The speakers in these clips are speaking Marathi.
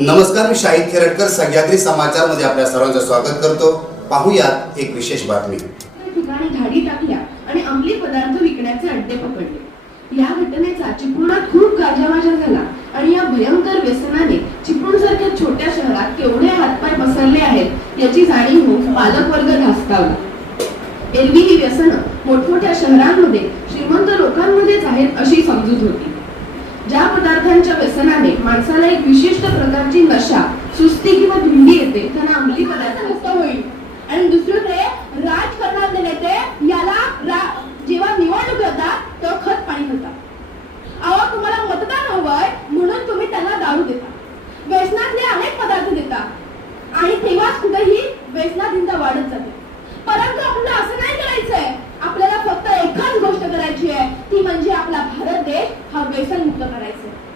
नमस्कार मी शाहिद खेरटकर सह्याद्री समाचार आपल्या सर्वांचं स्वागत करतो. पाहूयात एक विशेष बातमी. ठिकाणी धाडी टाकल्या आणि अंमली पदार्थ विकण्याचे अड्डे पकडले. या घटनेचा चिपळुणात खूप गाजावाजा झाला आणि या भयंकर व्यसनाने चिपळूण सारख्या छोट्या शहरात केवढे हातपाय पसरले आहेत याची जाणीव होऊन पालकवर्ग धास्तावला. एरवी ही व्यसनं मोठमोठ्या शहरांमध्ये श्रीमंत लोकांमध्येच आहेत अशी समजूत होती. ज्या पदार्थांच्या व्यसनाने माणसाला एक विशिष्ट प्रकार होते. त्यांना अंमली पदार्थ नसता होईल. आणि दुसरीकडे राजकारणातले नेते याला रा- जेव्हा निवडणूक होतात तेव्हा खत पाणी होतात अहो तुम्हाला मतदान हवंय म्हणून तुम्ही त्यांना दारू देता. व्यसनातले अनेक पदार्थ देता. आणि तेव्हाच कुठेही व्यसनाधीनता वाढत जाते. परंतु आपल्याला असं नाही करायचंय. आपल्याला फक्त एकच गोष्ट करायची आहे. ती म्हणजे आपला भारत देश हा व्यसन मुक्त करायचा आहे.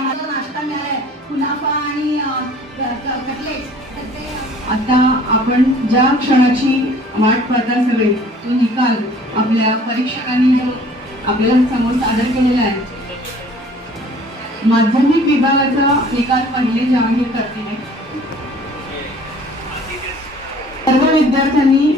की आम्हाला नाश्ता मिळालाय. कुनाफा आणि कटलेट आता आपण ज्या क्षणाची वाट पाहता सगळे तो निकाल आपल्या परीक्षकांनी जो आपल्याला समोर सादर केलेला आहे. माध्यमिक विभागाचा निकाल पहिले जाहीर करते. सर्व विद्यार्थ्यांनी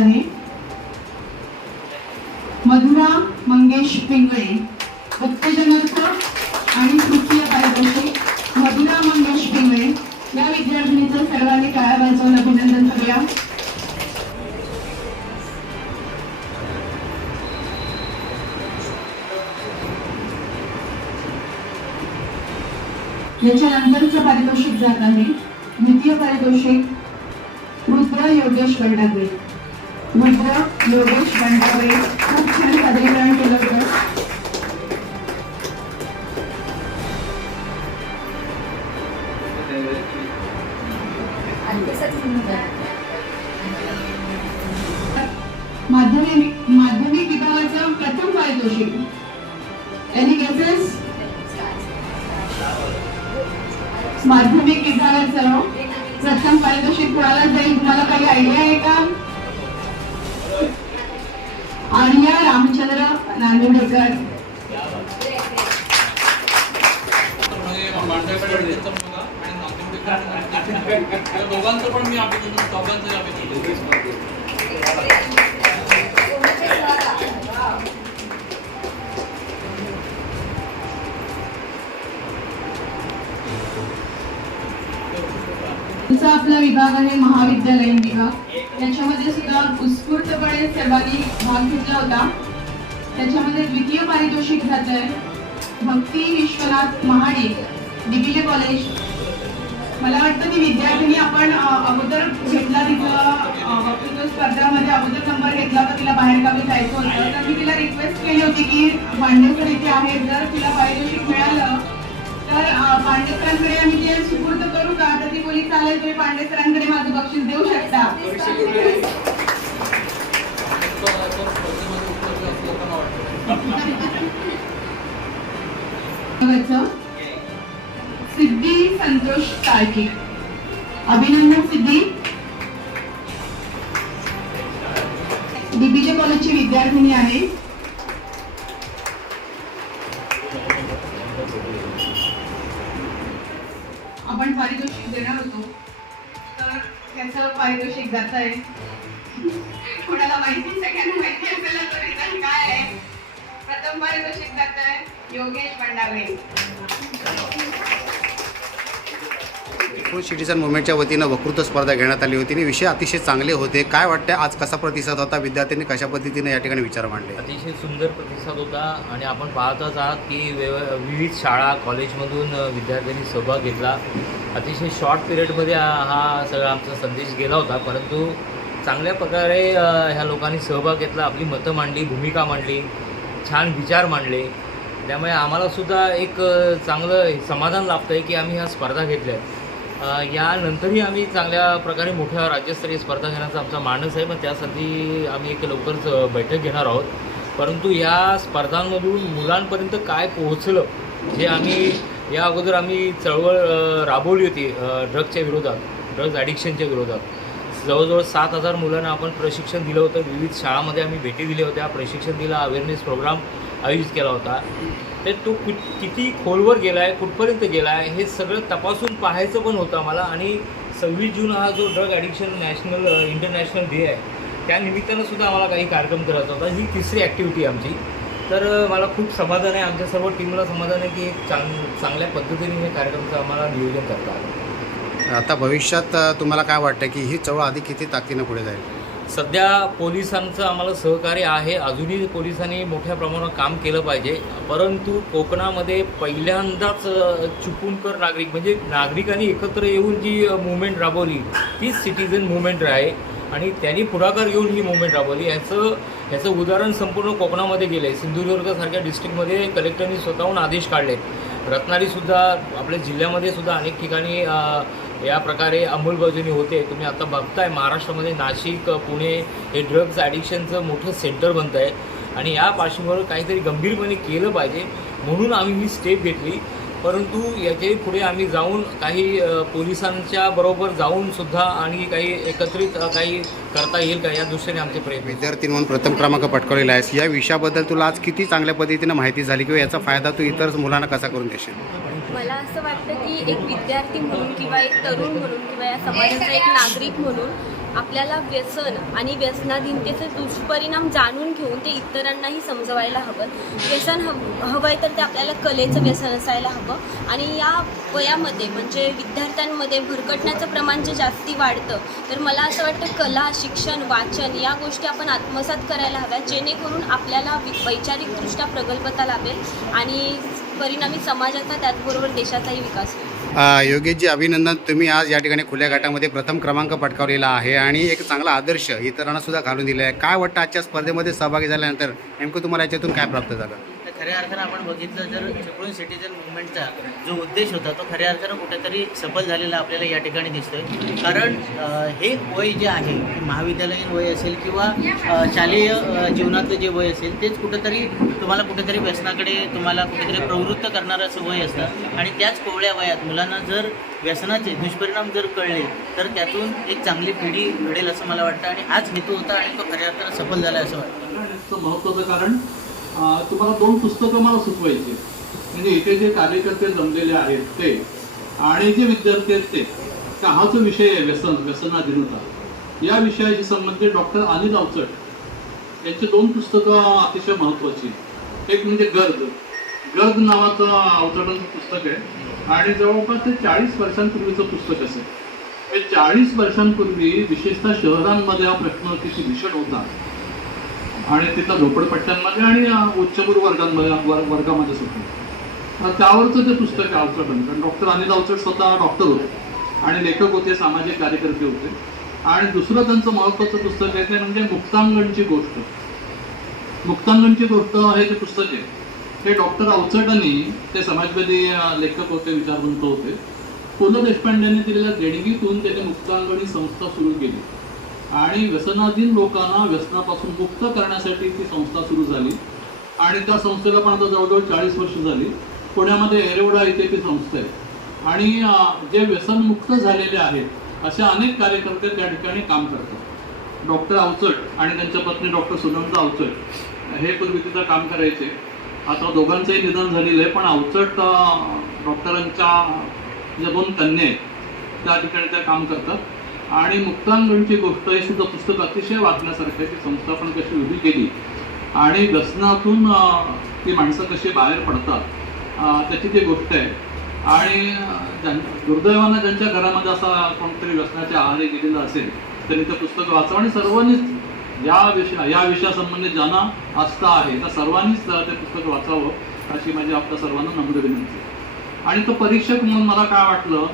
आहे मधुरा मंगेश पिंगळे उत्तेजनार्थ आणि तृतीय पारितोषिक मधुरा मंगेश पिंगळे. या विद्यार्थिनीचं सर्वांनी काळ्या वाजवून अभिनंदन करूया. याच्यानंतरचं पारितोषिक जात आहे. द्वितीय पारितोषिक रुद्र योगेश बंडागरे रुद्र योगेश बंडागरे खूप छान सादरीकरण केलं होतं. माध्यमिक माध्यमिक विभागाचं प्रथम पारितोषिक. एनी गेसेस माध्यमिक विभागाचं प्रथम पारितोषिक कोणाला जाईल? तुम्हाला काही आयडिया आहे का? आर्या रामचंद्र नांदेडकर दोघांचं पण मी अभिनंदन दोघांचं अभिनंदन. आपला विभाग आहे महाविद्यालयीन विभाग. त्याच्यामध्ये सुद्धा उत्स्फूर्तपणे सर्वांनी भाग घेतला होता. त्याच्यामध्ये द्वितीय पारितोषिक जात आहे भक्ती विश्वनाथ महाडे डिबिले कॉलेज. मला वाटतं ती विद्यार्थिनी आपण अगोदर घेतला तिथं वक्तृत्व स्पर्धामध्ये अगोदर नंबर घेतला तर तिला बाहेरगावी जायचं होतं. तर मी तिला रिक्वेस्ट केली होती की भांडेकर इथे आहे जर तिला पारितोषिक मिळालं तर पांडे सरांकडे आम्ही ते सुपूर्द करू का तर ती बोली चालेल तुम्ही पांडे सरांकडे माझं बक्षीस देऊ शकता. सिद्धी संतोष ताळके अभिनंदन सिद्धी. बीबीजे कॉलेजची विद्यार्थिनी आहे. आपण पारितोषिक देणार होतो. तर त्याचं पारितोषिक जात आहे कुणाला माहिती सगळ्यांना माहिती असेल तर रिझल्ट काय आहे? प्रथम पारितोषिक जात आहे योगेश भंडारे. चिपळूण सिटीजन मुवमेंटच्या वतीनं वक्तृत्व स्पर्धा घेण्यात आली होती आणि विषय अतिशय चांगले होते. काय वाटते आज कसा प्रतिसाद होता? विद्यार्थ्यांनी कशा पद्धतीने या ठिकाणी विचार मांडले? अतिशय सुंदर प्रतिसाद होता आणि आपण पाहतच आहात की विविध शाळा कॉलेजमधून विद्यार्थ्यांनी सहभाग घेतला. अतिशय शॉर्ट पिरियडमध्ये हा सगळा आमचा संदेश गेला होता. परंतु चांगल्या प्रकारे ह्या लोकांनी सहभाग घेतला आपली मतं मांडली भूमिका मांडली छान विचार मांडले. त्यामुळे आम्हालासुद्धा एक चांगलं समाधान लाभतं आहे की आम्ही ह्या स्पर्धा घेतल्या आहेत यानंतरही आम्ही चांगल्या प्रकारे मोठ्या राज्यस्तरीय स्पर्धा घेण्याचा आमचा मानस आहे पण त्यासाठी आम्ही एक लवकरच बैठक घेणार आहोत. परंतु या स्पर्धांमधून मुलांपर्यंत काय पोहोचलं जे आम्ही या अगोदर आम्ही चळवळ राबवली होती ड्रगच्या विरोधात ड्रग्ज ॲडिक्शनच्या विरोधात. जवळजवळ सात हजार मुलांना आपण प्रशिक्षण दिलं होतं. विविध शाळामध्ये आम्ही भेटी दिल्या होत्या. प्रशिक्षण दिला अवेअरनेस प्रोग्राम आयोजित केला होता. तर तो कुठ किती खोलवर गेला आहे कुठपर्यंत गेला आहे हे सगळं तपासून पाहायचं पण होतं आम्हाला. आणि सव्वीस जून हा जो drug addiction national international day आहे त्या निमित्तानं सुद्धा आम्हाला काही कार्यक्रम करायचा होता. ही तिसरी ॲक्टिव्हिटी आमची. तर मला खूप समाधान आहे. आमच्या सर्व टीमला समाधान आहे की एक चांग चांगल्या पद्धतीने हे कार्यक्रमचं आम्हाला नियोजन करता आलं. आता भविष्यात तुम्हाला काय वाटतं की ही चळवळ आधी किती ताकदीनं पुढे जाईल? सध्या पोलिसांचं आम्हाला सहकार्य आहे. अजूनही पोलिसांनी मोठ्या प्रमाणात काम केलं पाहिजे. परंतु कोकणामध्ये पहिल्यांदाच अ, नागरिक म्हणजे नागरिकांनी एकत्र येऊन जी मुवमेंट राबवली तीच सिटीजन मुवमेंट आहे. आणि त्यांनी पुढाकार घेऊन ही मुवमेंट राबवली. याचं याचं उदाहरण संपूर्ण कोकणामध्ये गेलं आहे सिंधुदुर्गसारख्या डिस्ट्रिक्टमध्ये कलेक्टरनी स्वतःहून आदेश काढले रत्नागिरीसुद्धा आपल्या जिल्ह्यामध्ये सुद्धा अनेक ठिकाणी या प्रकारे अंमलबजावणी होते. तुम्ही आता बघताय महाराष्ट्रामध्ये नाशिक पुणे हे ड्रग्ज ॲडिक्शनचं मोठं सेंटर बनतं आहे आणि या पार्श्वभूमीवर काहीतरी गंभीरपणे केलं पाहिजे. म्हणून आम्ही ही स्टेप घेतली. परंतु याचे पुढे आम्ही जाऊन काही पोलिसांच्या बरोबर जाऊन सुद्धा आणि काही एकत्रित काही करता येईल का या दृष्टीने आमचे प्रयत्न. विद्यार्थी म्हणून प्रथम क्रमांक पटकावलेला आहेस या विषयाबद्दल तुला आज किती चांगल्या पद्धतीनं माहिती झाली किंवा याचा फायदा तू इतर मुलांना कसा करून देशील मला असं वाटतं की एक विद्यार्थी म्हणून किंवा एक तरुण म्हणून किंवा या समाजाचा एक नागरिक म्हणून आपल्याला व्यसन आणि व्यसनाधीनतेचे दुष्परिणाम जाणून घेऊन ते इतरांनाही समजवायला हवं. व्यसन हव हवं आहे तर ते आपल्याला कलेचं व्यसन असायला हवं. आणि या वयामध्ये म्हणजे विद्यार्थ्यांमध्ये भरकटण्याचं प्रमाण जे जास्ती वाढतं तर मला असं वाटतं कला शिक्षण वाचन या गोष्टी आपण आत्मसात करायला हव्या जेणेकरून आपल्याला वि- वैचारिकदृष्ट्या प्रगल्भता लाभेल आणि परिणामी समाजाचा त्याचबरोबर देशाचाही विकास होईल. योगेशजी अभिनंदन. तुम्ही आज या ठिकाणी खुल्या गटामध्ये प्रथम क्रमांक पटकावलेला आहे आणि एक चांगला आदर्श इतरांना सुद्धा घालून दिला आहे काय वाटतं आजच्या स्पर्धेमध्ये सहभागी झाल्यानंतर नेमकं तुम्हाला याच्यातून काय प्राप्त झालं? खऱ्या अर्थानं आपण बघितलं तर चिपळूण सिटीजन मुवमेंटचा जो उद्देश होता तो खऱ्या अर्थानं कुठेतरी सफल झालेला आपल्याला या ठिकाणी दिसतोय. कारण हे वय जे आहे महाविद्यालयीन वय असेल किंवा शालेय जीवनातलं जे वय असेल तेच कुठेतरी तुम्हाला कुठेतरी व्यसनाकडे तुम्हाला कुठेतरी प्रवृत्त करणारं असं वय असतं. आणि त्याच कोवळ्या वयात मुलांना जर व्यसनाचे दुष्परिणाम जर कळले तर त्यातून एक चांगली पिढी घडेल असं मला वाटतं. आणि हाच हेतू होता आणि तो खऱ्या अर्थानं सफल झाला असं वाटतं. तो महत्त्वाचं कारण? तुम्हाला दोन पुस्तकं मला सुचवायची म्हणजे इथे जे कार्यकर्ते जमलेले आहेत ते आणि जे विद्यार्थी आहेत ते का हा जो विषय आहे व्यसन व्यसनाधीनता या विषयाशी संबंधित डॉक्टर अनिल अवचट यांची दोन पुस्तकं अतिशय महत्त्वाची एक म्हणजे गर्द गर्द नावाचं अवचटांचं पुस्तक आहे आणि जवळपास ते चाळीस वर्षांपूर्वीचं पुस्तक असेल. हे चाळीस वर्षांपूर्वी विशेषतः शहरांमध्ये हा प्रश्न किती भीषण होता. आणि तिथं झोपडपट्ट्यांमध्ये आणि उच्चभूर वर्गांमध्ये वर- वर्गामध्ये सुद्धा तर त्यावरचं ते पुस्तक आहे अवचटन कारण डॉक्टर अनिल अवचट स्वतः डॉक्टर होते आणि लेखक होते सामाजिक कार्यकर्ते होते. आणि दुसरं त्यांचं महत्त्वाचं पुस्तक आहे ते म्हणजे मुक्तांगणची गोष्ट. मुक्तांगणची गोष्ट हे जे पुस्तक आहे हे डॉक्टर अवचटांनी ते समाजवादी लेखक होते विचारवंत होते. पु ल देशपांडेंनी दिलेल्या देणगीतून त्याने मुक्तांगणी ही संस्था सुरू केली. आणि व्यसनाधीन लोकांना व्यसनापासून मुक्त करण्यासाठी ती संस्था सुरू झाली. आणि त्या संस्थेला पण आता जवळजवळ चाळीस वर्ष झाली. पुण्यामध्ये एरेवडा इथे ती संस्था आहे. आणि जे व्यसनमुक्त झालेले आहेत असे अनेक कार्यकर्ते त्या ठिकाणी काम करतात. डॉक्टर अवचट आणि त्यांच्या पत्नी डॉक्टर सुनंदा अवचट हे पूर्वी तिथं काम करायचे. आता दोघांचंही निधन झालेलं आहे पण अवचट डॉक्टरांच्या ज्या दोन कन्या आहेत त्या ठिकाणी त्या काम करतात. आणि मुक्तांगणची गोष्ट हे सुद्धा पुस्तक अतिशय वाचण्यासारखं आहे संस्था पण कशी उभी केली. आणि व्यसनातून ती माणसं कशी बाहेर पडतात त्याची ती गोष्ट आहे. आणि ज्यां दुर्दैवानं ज्यांच्या घरामध्ये असा कोणतरी व्यसनाच्या आहारी गेलेला असेल त्यांनी ते पुस्तक वाचावं आणि सर्वांनीच या विषया या विषयासंबंधित ज्यांना आस्था आहे त्या सर्वांनीच ते पुस्तक वाचावं अशी माझी आपल्या सर्वांना नम्र विनंती. आणि तो परीक्षक म्हणून मला काय वाटलं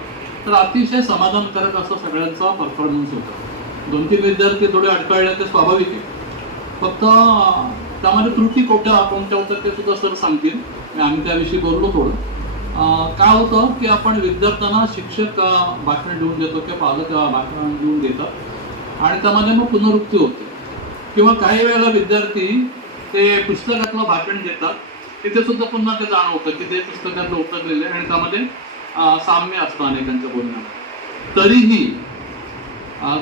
तर अतिशय समाधानकारक असा सगळ्यांचा परफॉर्मन्स होता. दोन तीन विद्यार्थी थोडे अडकळले ते स्वाभाविक आहे. फक्त त्यामध्ये त्रुटी कोट्या कोणत्या होत्या ते सुद्धा सर सांगतील. आम्ही त्याविषयी बोललो थोडं. काय होतं की आपण विद्यार्थ्यांना शिक्षक भाषण देऊन देतो किंवा पालक भाषण देऊन देतात. आणि त्यामध्ये मग पुनरुक्ती होते. किंवा काही वेळेला विद्यार्थी ते पुस्तकातलं भाषण देतात तिथे सुद्धा पुन्हा ते जाणवतं की ते पुस्तकातलं उतरलेलं आहे आणि त्यामध्ये साम्य असतं अनेकांच्या बोलण्यात. तरीही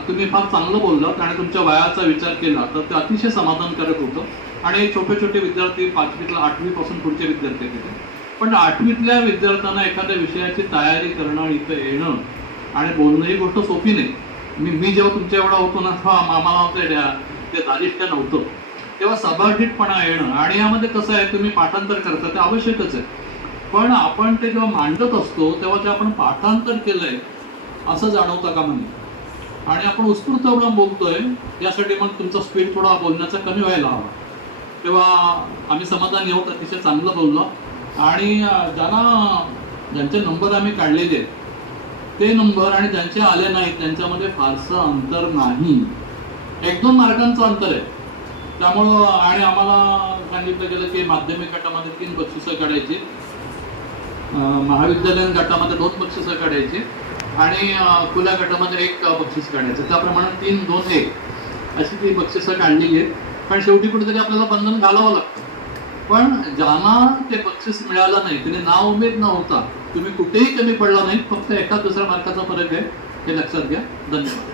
तुम्ही फार चांगलं बोललात आणि तुमच्या वयाचा विचार केला तर ते अतिशय समाधानकारक होतं. आणि छोटे छोटे विद्यार्थी पाचवीतला आठवीपासून पुढचे विद्यार्थी तिथे. पण आठवीतल्या विद्यार्थ्यांना एखाद्या विषयाची तयारी करणं आणि इथं येणं आणि बोलणं ही गोष्ट सोपी नाही. मी मी जेव्हा तुमच्या एवढा होतो ना हा आम्हाला होतं ते दारिष्ट नव्हतं. तेव्हा सभागीतपणा येणं आणि यामध्ये कसं आहे तुम्ही पाठांतर करता ते आवश्यकच आहे. पण आपण ते जेव्हा मांडत असतो तेव्हा ते आपण पाठांतर केलंय असं जाणवतं का म्हणे? आणि आपण उत्स्फूर्त बोलतोय यासाठी मग तुमचा स्पीड थोडा बोलण्याचा कमी व्हायला हवा. तेव्हा आम्ही समाधानी आहोत अतिशय चांगलं बोललो. आणि ज्यांना ज्यांचे नंबर आम्ही काढलेले आहेत ते नंबर आणि ज्यांचे आले नाहीत त्यांच्यामध्ये फारसं अंतर नाही. एक दोन मार्कांचं अंतर आहे. त्यामुळं आणि आम्हाला सांगितलं गेलं की माध्यमिक गटामध्ये तीन बक्षिसं काढायची. महाविद्यालयीन गटामध्ये दोन बक्षिसं काढायचे आणि खुल्या गटामध्ये एक बक्षीस काढायचं. त्याप्रमाणे तीन दोन एक अशी ती बक्षिसं काढलेली आहेत. पण शेवटी कुठेतरी आपल्याला बंधन घालावं लागतं. पण ज्यांना ते बक्षीस मिळालं नाही त्याने नाव उमेद न होता तुम्ही कुठेही कमी पडला नाही फक्त एका दुसऱ्या मार्काचा फरक आहे हे लक्षात घ्या. धन्यवाद.